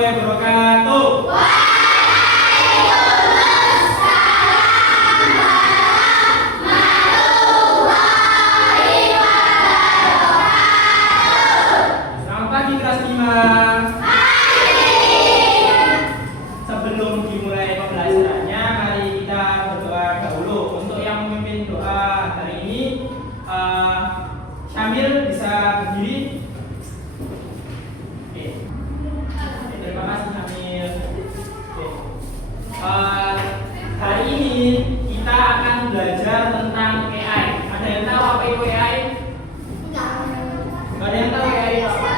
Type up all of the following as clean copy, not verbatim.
warahmatullahi wabarakatuh. Selamat pagi kelas 5. Sebelum dimulai pembelajarannya, mari kita berdoa dahulu. Untuk yang memimpin doa hari ini, Syamil bisa berdiri. Oke. Terima kasih Syamil. Oke. Hari ini kita akan belajar tentang AI. Ada yang tahu apa itu AI? Ada yang tahu AI apa?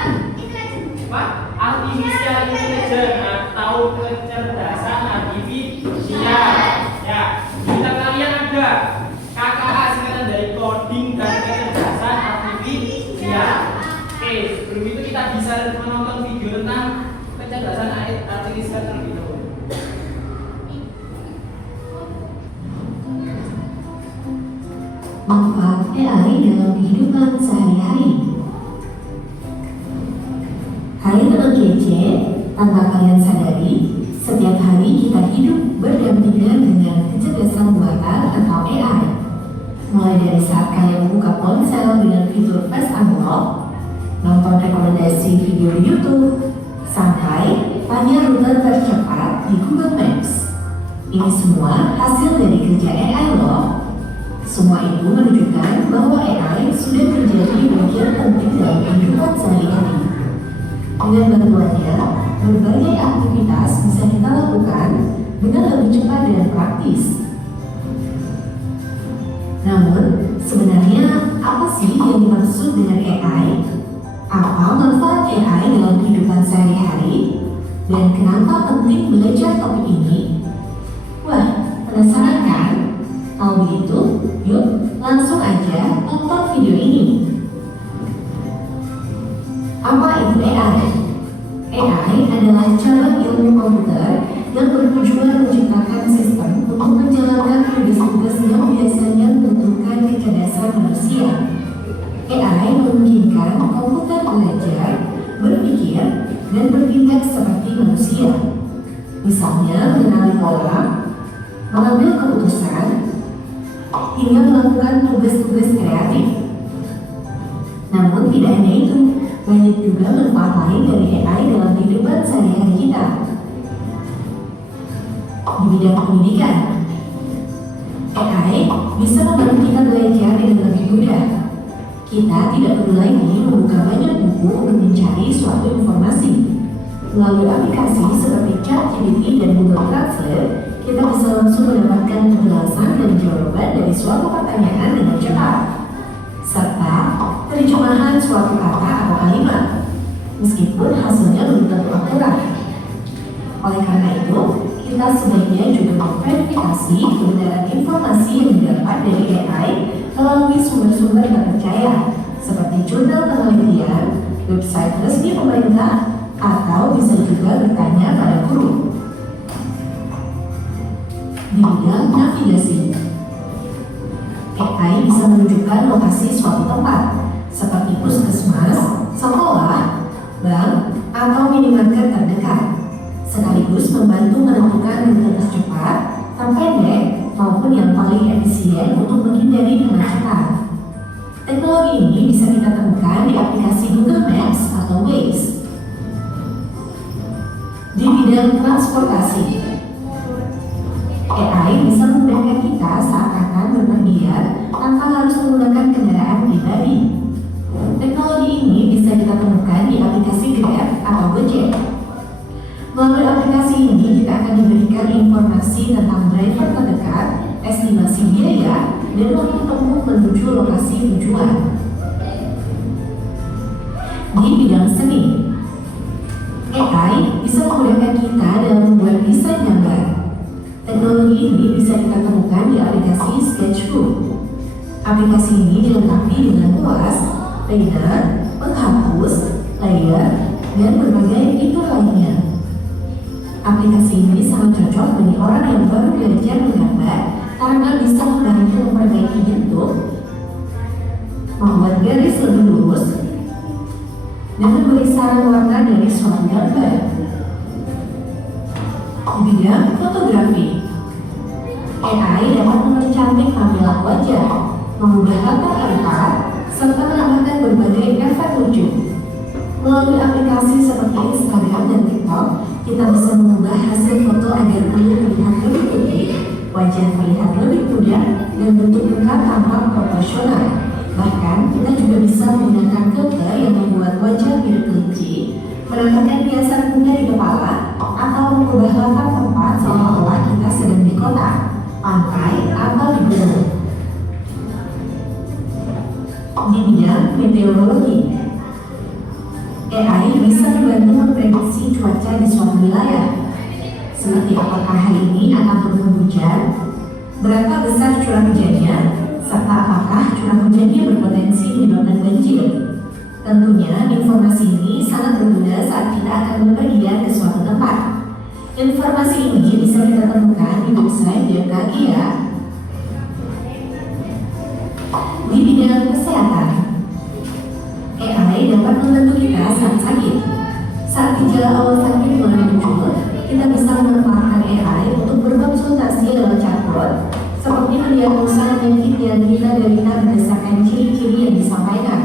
Apa? Artificial intelligence atau kecerdasan artifisial. Ya, di kita kalian ada KKA singkatan dari coding dan kecerdasan artifisial. Oke, sebelum itu kita bisa menonton video tentang kecerdasan artifisial terlebih dahulu. Manfaat AI dalam kehidupan sehari-hari. Hai teman kece, tanpa kalian sadari, setiap hari kita hidup berdampingan dengan kecerdasan buatan atau AI. Mulai dari saat kalian buka ponsel dengan fitur Face Unlock, nonton rekomendasi video di YouTube, sampai tanya rute tercepat di Google Maps. Ini semua hasil dari kerja AI loh. Semua itu menunjukkan bahwa AI sudah menjadi bagian penting dalam kehidupan sehari-hari. Dengan bantuannya, berbagai aktivitas bisa kita lakukan dengan lebih cepat dan praktis. Namun, sebenarnya apa sih yang dimaksud dengan AI? Apa manfaat AI dalam kehidupan sehari-hari? Dan kenapa penting belajar topik ini? Wah, penasaran kan? Kalau begitu, yuk langsung aja tonton video ini. Apa itu AI? AI adalah cabang ilmu komputer yang bertujuan menciptakan sistem untuk menjalankan tugas-tugas yang biasanya membutuhkan kecerdasan manusia. AI memungkinkan komputer belajar, berpikir, dan bertindak seperti manusia. Misalnya mengenali pola, mengambil keputusan, hingga melakukan tugas-tugas kreatif. Namun tidak hanya itu, banyak juga manfaat lain dari AI dalam kehidupan sehari-hari kita. Di bidang pendidikan, AI bisa membantu kita belajar dengan lebih mudah. Kita tidak perlu lagi membuka banyak buku untuk mencari suatu informasi. Melalui aplikasi seperti ChatGPT dan Google Translate, kita bisa langsung mendapatkan penjelasan dan jawaban dari suatu pertanyaan dengan cepat, serta terjemahan suatu kata atau kalimat, meskipun hasilnya belum tentu akurat. Oleh karena itu, kita sebaiknya juga memverifikasi kebenaran informasi yang didapat dari AI melalui sumber-sumber terpercaya, seperti jurnal penelitian, website resmi pemerintah, atau bisa juga bertanya pada guru. Di bidang navigasi, AI bisa menunjukkan lokasi suatu tempat, seperti puskesmas, sekolah, bank, atau minimarket terdekat, sekaligus membantu menentukan rute tercepat, terpendek, maupun yang paling efisien untuk menghindari kemacetan. Teknologi ini bisa kita temukan di aplikasi Google Maps atau Waze. Di bidang transportasi, AI bisa memudahkan kita saat akan berpergian tanpa harus menggunakan kendaraan pribadi. Teknologi ini bisa kita temukan di aplikasi Grab atau Gojek. Melalui aplikasi ini kita akan diberikan informasi tentang driver terdekat, estimasi biaya, dan waktu tempuh menuju lokasi tujuan. Di bidang seni, AI bisa memudahkan kita dalam membuat desain gambar. Teknologi ini bisa kita temukan di aplikasi Sketchbook. Aplikasi ini dilengkapi dengan kuas, pena, penghapus, layer, dan berbagai fitur lainnya. Aplikasi ini sangat cocok bagi orang yang baru belajar menggambar karena bisa membantu memperbaiki bentuk, membuat garis lebih lurus, dan memberi saran warna dari suatu gambar. Di bidang fotografi, AI dapat mempercantik tampilan wajah, mengubah latar tempat, serta menambahkan berbagai efek lucu. Melalui aplikasi seperti Instagram dan TikTok, kita bisa mengubah hasil foto agar kulit terlihat lebih putih, wajah terlihat lebih muda, dan bentuk muka tampak proporsional. Bahkan, kita juga bisa menggunakan filter yang membuat wajah mirip kelinci, menambahkan hiasan muka di kepala, atau mengubah latar tempat seolah-olah kita sedang di kota, pantai, atau di gunung. Di bidang meteorologi, AI bisa membantu memprediksi cuaca di suatu wilayah, seperti apakah hari ini akan turun hujan, berapa besar curah hujannya, serta apakah curah hujannya berpotensi menyebabkan banjir. Tentunya informasi ini sangat berguna saat kita akan bepergian ke suatu tempat. Informasi ini bisa kita temukan di website BMKG ya. Di bidang kesehatan, AI dapat membantu kita saat sakit. Saat gejala awal sakit mulai muncul, kita bisa memanfaatkan AI untuk berkonsultasi lewat chatbot, seperti mendiagnosa penyakit yang kita derita berdasarkan ciri-ciri yang disampaikan.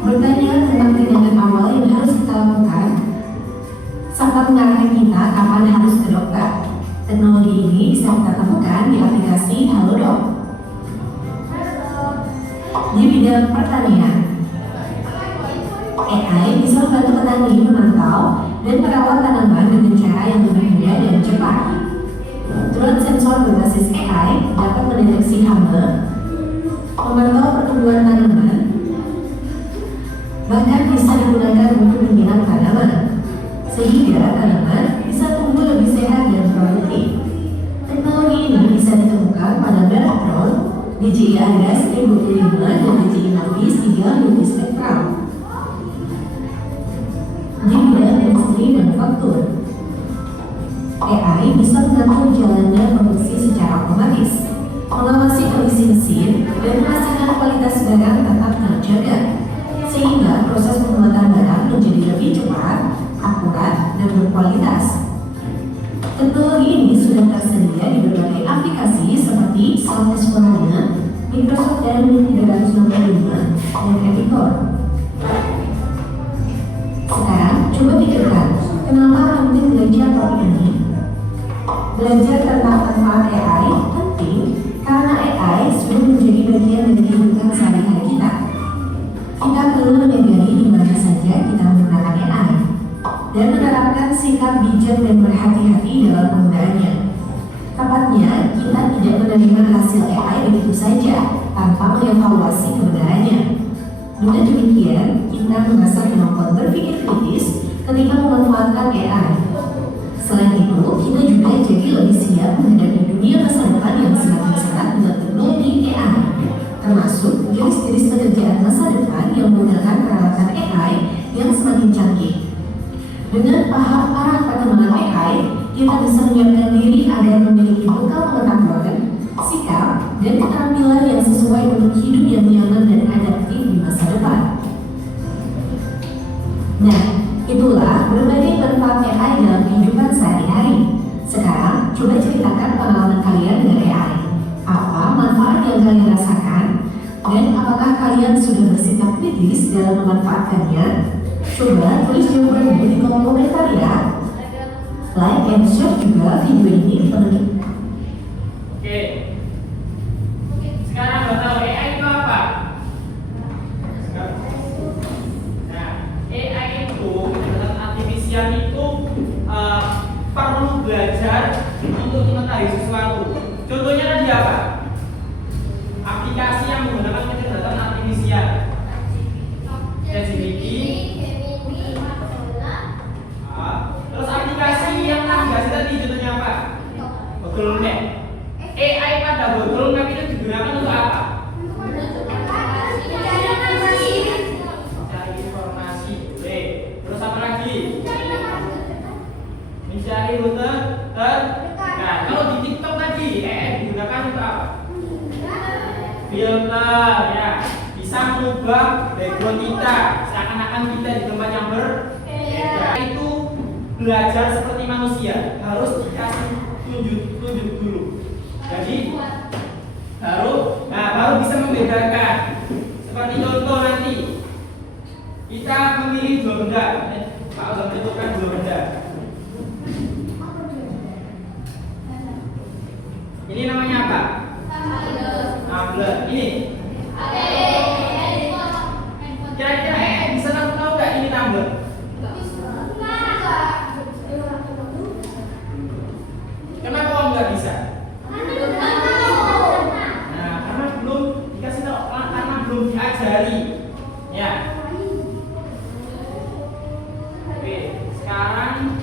Bertanya tentang tindakan awal yang harus kita lakukan, serta mengarahkan kita kapan harus ke dokter. Teknologi ini bisa kita temukan di aplikasi Halodoc. Di bidang pertanian, AI bisa membantu petani memantau dan merawat tanaman dengan cara yang lebih mudah dan cepat. Drone sensor berbasis AI dapat mendeteksi hama, memantau pertumbuhan tanaman, bahkan bisa digunakan untuk menyiram tanaman, sehingga tanaman bisa tumbuh lebih sehat dan produktif. Teknologi ini bisa ditemukan pada merek drone DJI Ares E25 dan DJI Mavic 3 multispectrum. Di bidang industri manufaktur, AI bisa mengatur jalannya produksi secara otomatis, mengawasi kondisi mesin, dan memastikan kualitas barang tetap terjaga, sehingga proses pembuatan barang menjadi lebih cepat, akurat, dan berkualitas. Teknologi ini sudah tersedia di berbagai aplikasi seperti Salesforce, Microsoft Dynamics 365, dan Editor. Sekarang, coba pikirkan, kenapa penting belajar topik ini? Belajar tentang manfaat AI penting karena AI sudah menjadi bagian dari kehidupan sehari-hari kita. Kita perlu menyadari di mana saja kita menggunakan AI dan menerapkan sikap bijak dan berhati-hati dalam penggunaannya. Tepatnya, kita tidak menerima hasil AI begitu saja tanpa mengevaluasi kebenarannya. Dengan demikian, kita mengasah kemampuan berpikir kritis ketika memanfaatkan AI. Selain itu, kita juga jadi lebih siap menghadapi dunia masa depan yang semakin cepat dengan teknologi AI, termasuk jenis-jenis pekerjaan masa depan yang menggunakan peralatan AI yang semakin canggih. Dengan paham arah perkembangan AI, kita bisa menyiapkan diri agar memiliki bekal pengetahuan, sikap, dan keterampilan yang sesuai untuk hidup yang nyaman dan adaptif di masa depan. Nah, itulah berbagai manfaat AI dalam kehidupan sehari-hari. Sekarang, coba ceritakan pengalaman kalian dengan AI. Apa manfaat yang kalian rasakan? Dan apakah kalian sudah bersikap kritis dalam memanfaatkannya? Coba tulis jawabannya di kolom komentar ya. Like and share juga video ini penuh. Oke. Sekarang udah tahu AI itu apa? Nah, AI itu intelligence artificial itu perlu belajar untuk mengetahui sesuatu. Contohnya tadi apa? Aplikasi yang menggunakan kecerdasan artifisial. ChatGPT. Terus aplikasi yang navigasi tadi contohnya apa? Google Map. AI pada Google Map itu digunakan untuk apa? Mencari informasi. Boleh. Terus apa lagi? Mencari rute terdekat. Nah, kalau di TikTok tadi AI digunakan untuk apa? Filter, ya. Bisa mengubah background kita seakan-akan kita di tempat yang berbeda. Itu belajar seperti manusia, harus dikasih tunjuk dulu. Jadi baru bisa membedakan. Seperti contoh nanti kita memilih dua benda. Pak sudah menentukan dua benda. Ini namanya apa? Tumbler. Ini. Kira-kira bisa tahu nggak ini tumbler? Kenapa kamu nggak bisa? Nah, karena belum dikasih tahu, karena belum diajari. Ya. Oke, sekarang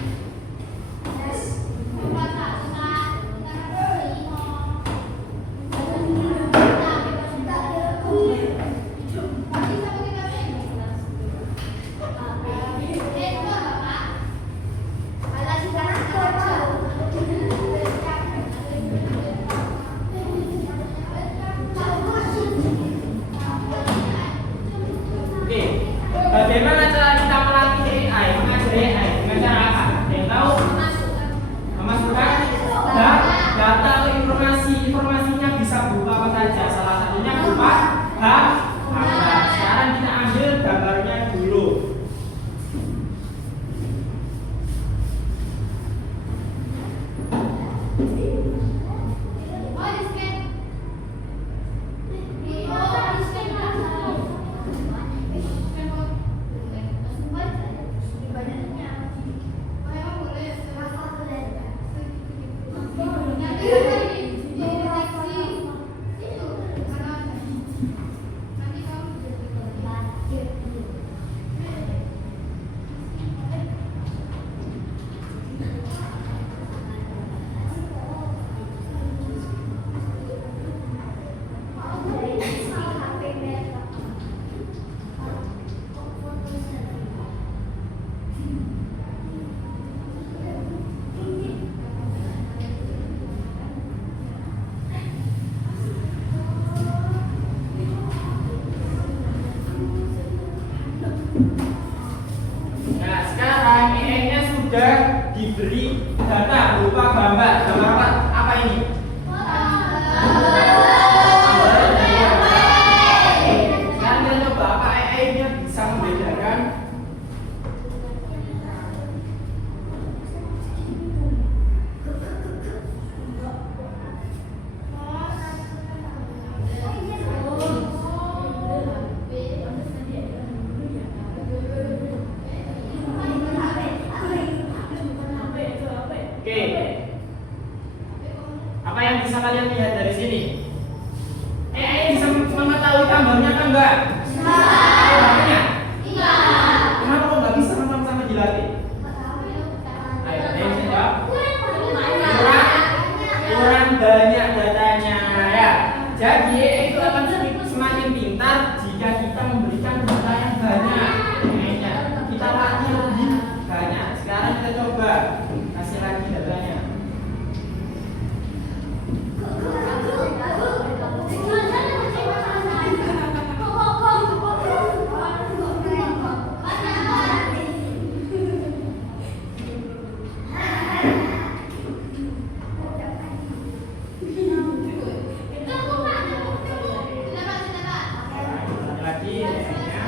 bagaimana cara kita melatih AI, mengajari AI dengan cara apa? Yang tahu? Memasukkan data atau informasinya bisa berupa apa saja. Salah satunya berupa gambar. Sekarang kita ambil gambarnya dulu. Nah, sekarang AI-nya sudah diberi data berupa gambar. Gambar apa? Apa ini? Sekarang kita coba apa AI-nya bisa membedakan. Oke, apa yang bisa kalian lihat dari sini? AI bisa mengetahui gambarnya kan enggak? Gambarnya? Iya. Kenapa kok nggak bisa sama-sama dilatih? Ayo, ada yang bisa jawab? Kurang banyak datanya ya. Jadi AI itu akan semakin pintar jika kita memberikan data yang banyak. AI-nya kita latih lebih banyak. Sekarang kita coba kasih lagi datanya. Lagi datanya.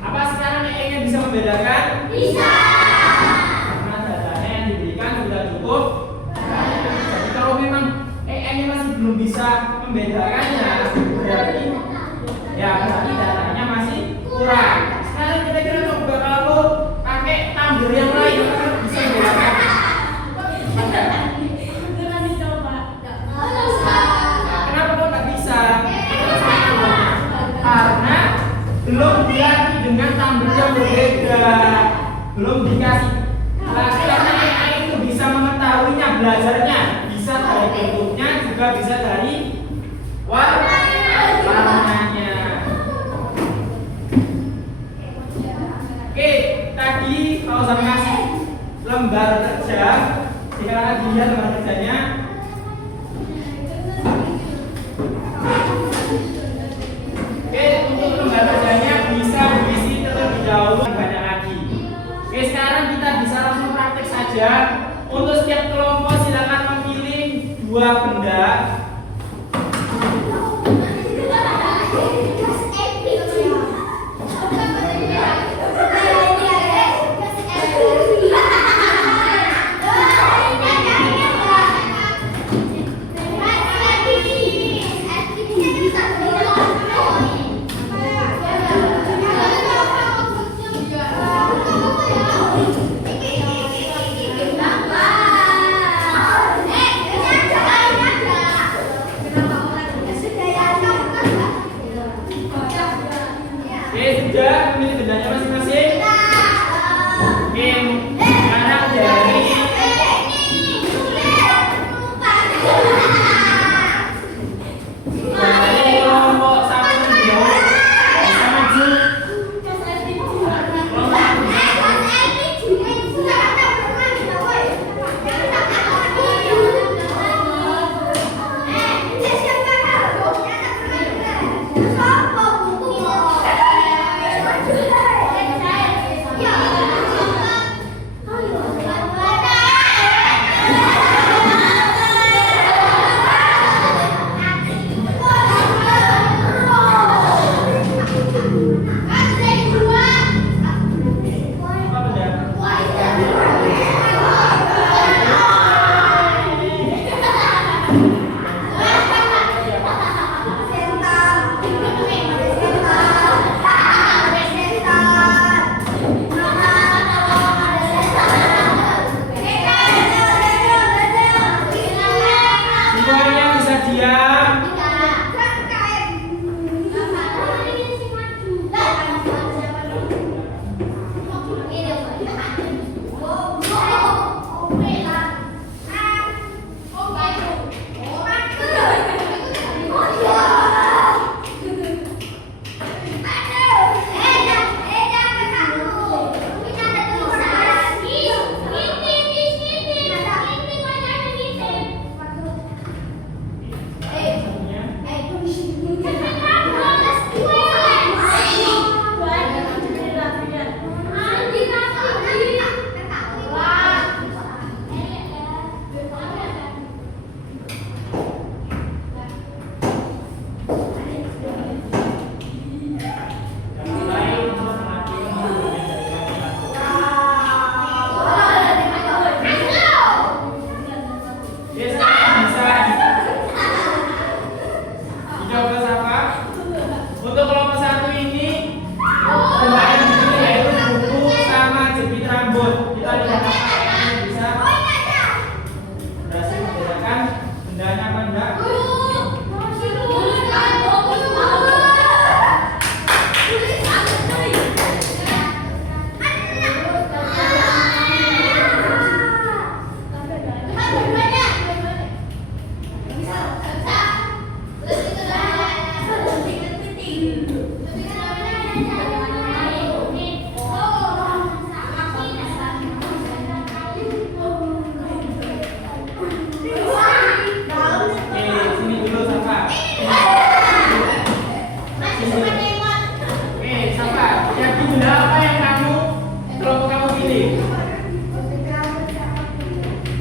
Apa sekarang AI-nya bisa membedakan? Bisa. Karena datanya yang diberikan sudah cukup. Jadi kalau memang AI-nya masih belum bisa membedakannya, berarti datanya masih kurang. Sekarang kira-kira coba kalau pakai tumbler yang lain, bisa membedakan? lembar kerja. Silakan dilihat lembar kerjanya. Oke, untuk lembar kerjanya bisa diisi terlebih dahulu banyak lagi. Oke, sekarang kita bisa langsung praktek saja. Untuk setiap kelompok silakan memilih 2 benda. Oke, sudah memilih bendanya masing-masing. Oke, sekarang dari kelompok 1 terlebih dahulu bisa maju. Semuanya bisa diam. Untuk kelompok 1 ini benda yang dipilih yaitu buku sama jepit rambut. Kita lihat apakah yang bisa berhasil membedakan bendanya apa enggak.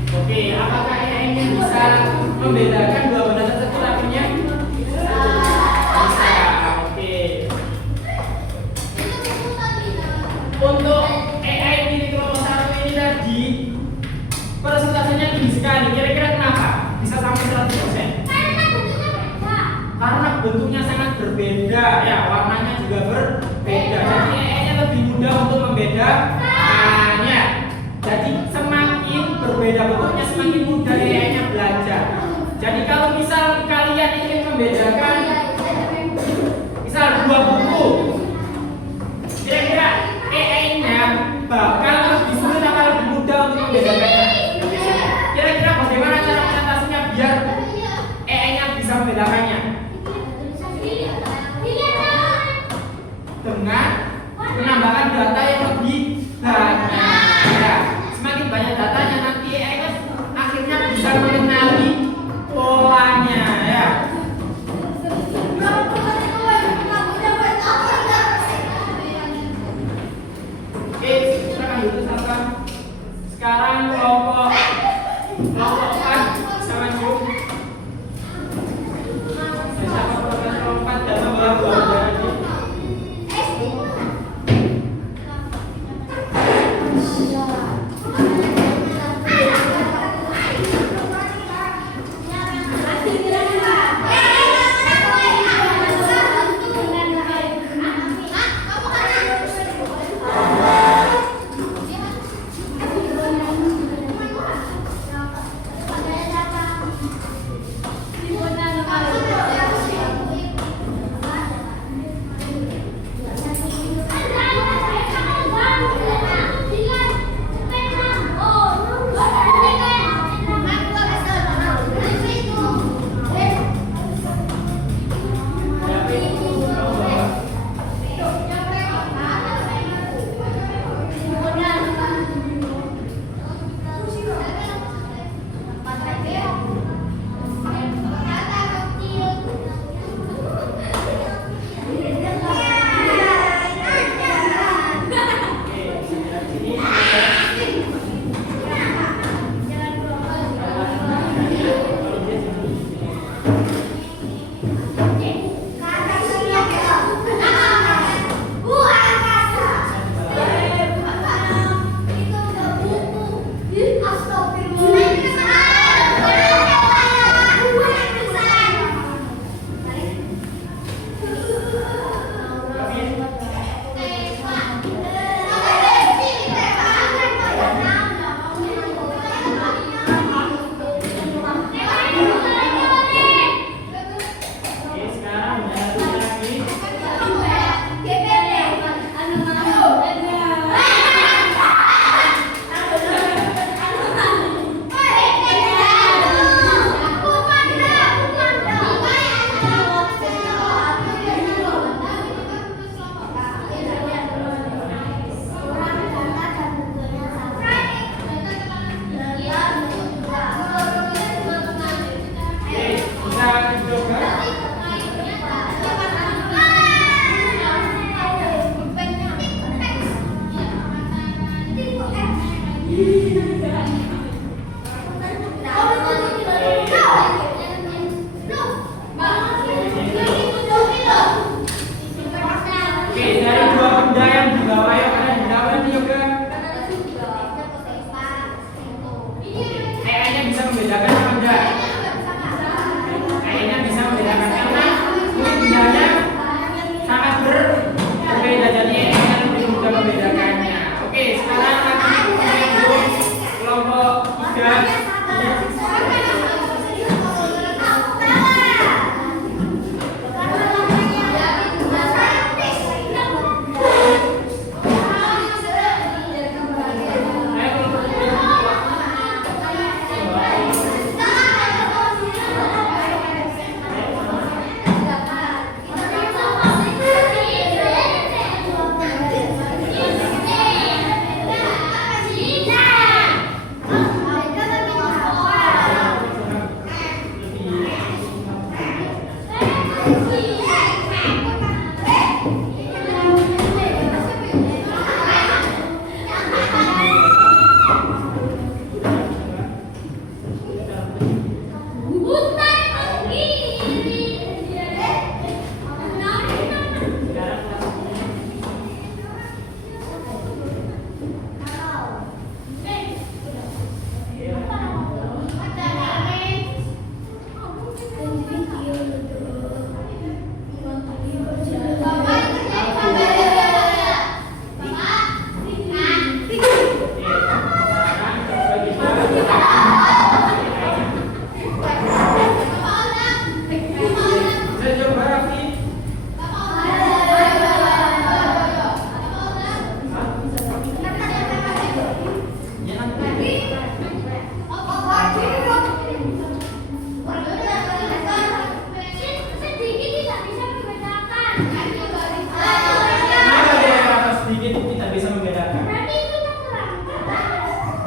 Oke, apakah ini bisa membedakan dua benda tersebut akhirnya? Bisa. Oke. Untuk AI milik kelompok 1 ini tadi persentasenya tinggi sekali. Kira-kira kenapa bisa sampai 100%? Karena bentuknya sangat berbeda, ya warnanya juga berbeda. Jadi AI-nya lebih mudah untuk membedakannya. Jadi semakin berbeda bentuknya semakin mudah AI-nya belajar. Jadi kalau misal kalian ingin membedakan misal 2 buku, kira-kira AI-nya bakal lebih sulit atau lebih mudah untuk membedakannya? Kira-kira bagaimana cara presentasinya biar AI-nya bisa membedakannya? Dengan menambahkan data yang lebih banyak. Ya, semakin banyak kelompok empat bisa maju. Siapa kelompok empat dan membawa buah lagi.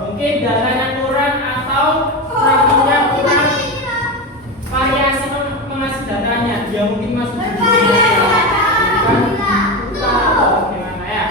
Mungkin datanya kurang atau rapinya kurang, variasi mengasih datanya, dia mungkin masuk di gimana ya?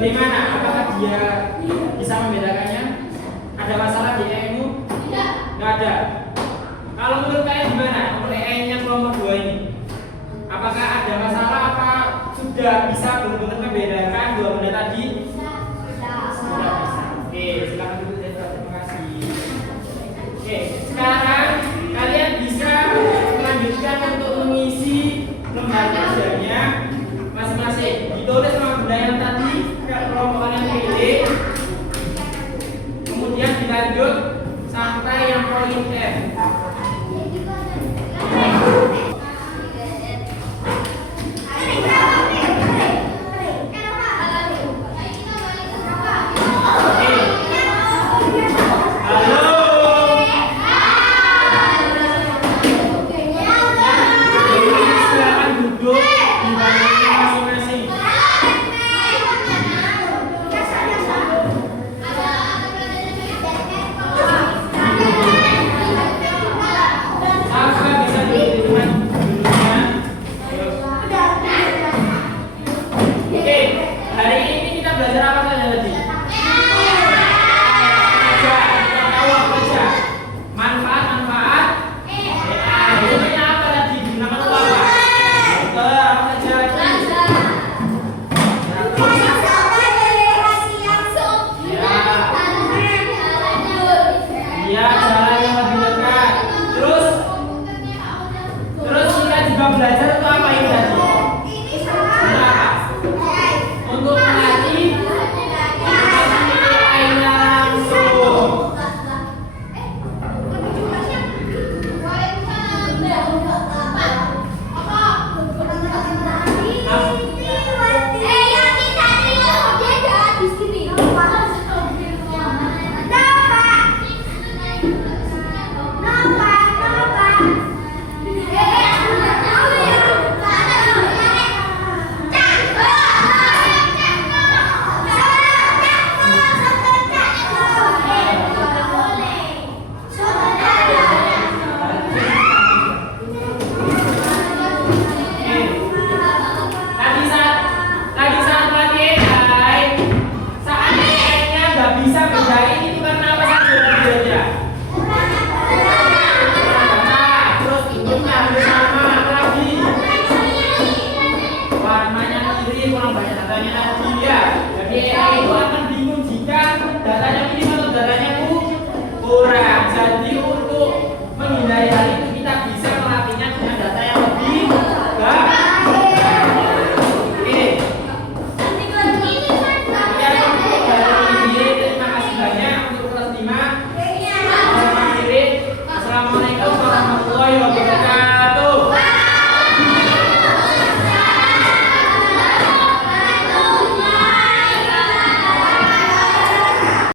Bagaimana? Apakah dia bisa membedakannya? Ada masalah di EM-mu? Tidak. Nggak ada. Kalau menurut kalian gimana? Untuk EM yang kelompok 2 ini, apakah ada masalah? Apa sudah bisa benar-benar membedakan dua benda tadi? Sudah bisa. Oke, silakan dulu Zendra. Terima kasih. Oke, sekarang kalian bisa melanjutkan untuk mengisi lembar kerjanya masing-masing. Ditulis sama benda yang tadi kelompokan yang pilih, kemudian dilanjut sampai yang poin F. Belajar itu apa ini tadi? Untuk melatih airnya langsung. Jadi untuk menghindari hal itu kita bisa